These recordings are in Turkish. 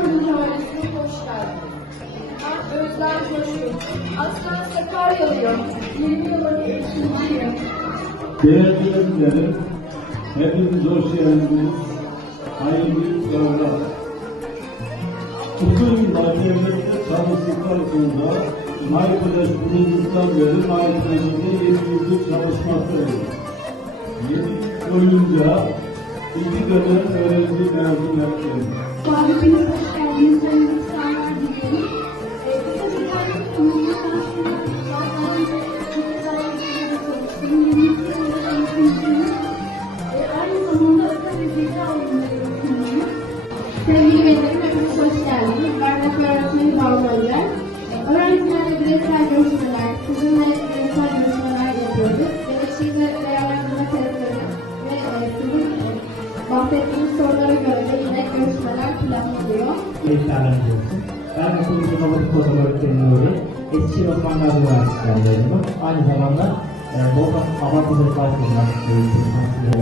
Çorum'un Havalisi'ne hoş geldiniz. Özlem Coşkun. Aslan Sakaryalıyım. 20 yıllık eğitimciyim. Değerli öğrencilerim, hepiniz hoş geldiniz. Hayırlı yollar. Devlette çalıştıktan sonra Maykodaş bulunduktan beri Maykodaş'ta 7 yıldır çalışmaktayım. 7 yıl boyunca iki dönem öğrenci mezun ettim. Hepiniz hoş geldiniz. Sevgili velilerim, hepiniz hoş geldiniz. Ben rehber öğretmeni Banu Önder. Öğrencilerle bireysel görüşmeler, sizinle bireysel görüşmeler yapıyoruz. Gelişimde değerlendirme testleri ve e, sizin e, bahsettiğiniz sorulara göre de yine görüşmeler planlanıyor. Eğitimlerimiz Ben okulumuzun robotik kodum öğretmenliği Eskişehir Osman Gazi Üniversitesi'nden mezunum. Aynı zamanda e, Volkan Abartıcılık Başkanı'ndan eğitim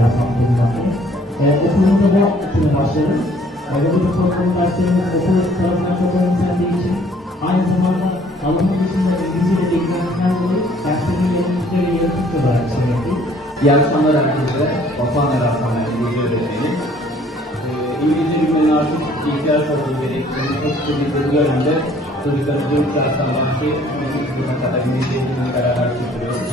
yapmak bulunmaktayım. E, okulumuzda bu sene başladım. E, robotik kodum derslerimiz okul tarafından çok önemsendiği için aynı zamanda alanın dışında İngilizce ile ilgilendikten dolayı derslerimin yanımızda ve yaratıcı olarak işlemekteyim. İyi akşamlar herkese. Osman Eraslan İngilizce öğretmenim. Ee, İngilizce bilmenin artık ihtiyaç olduğu gerektiğini çok sıkı bir dönemde çocuklarımızı ilk dersten başlayıp bizim sınıfa kadar İngilizce eğitimini beraber sürdürüyoruz.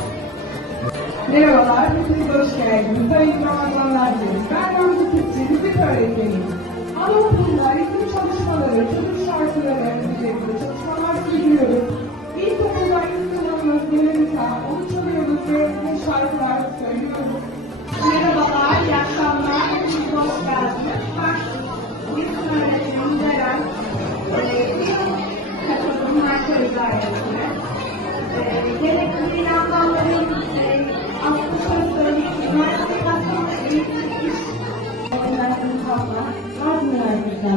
Merhabalar, hepiniz hoş geldiniz. Hayırlı Ramazanlar dileriz. Ben Ramazı Kutçu, müzik öğretmeniyim. Anaokulunda eğitim çalışmaları, çocuk şarkıları üzerinde çalışmalar sürdürüyoruz. İlk sınavımız Melodika, onu çalıyoruz ve bu şarkılar söylüyoruz. Merhabalar, iyi akşamlar. Hepiniz hoş geldiniz. Ben isim öğretmenim Ceren. Ee, katıldım Marka İdaresi'ne. Gerekli yandanların e, aslında şöyle söyleyeyim, üniversite katılımı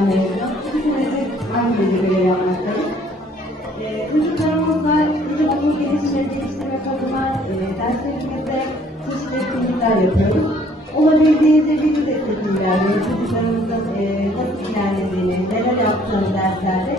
mezunum. İki senedir aynı bölümde görev yapmaktayım. Ee, çocuklarımızla çocuk okul gelişme, geliştirmek adına e, derslerimizde çeşitli etkinlikler yapıyoruz. Olabildiğince bilgi destekliler ve çocuklarımızın e, nasıl ilerlediğini, neler yaptığını derslerde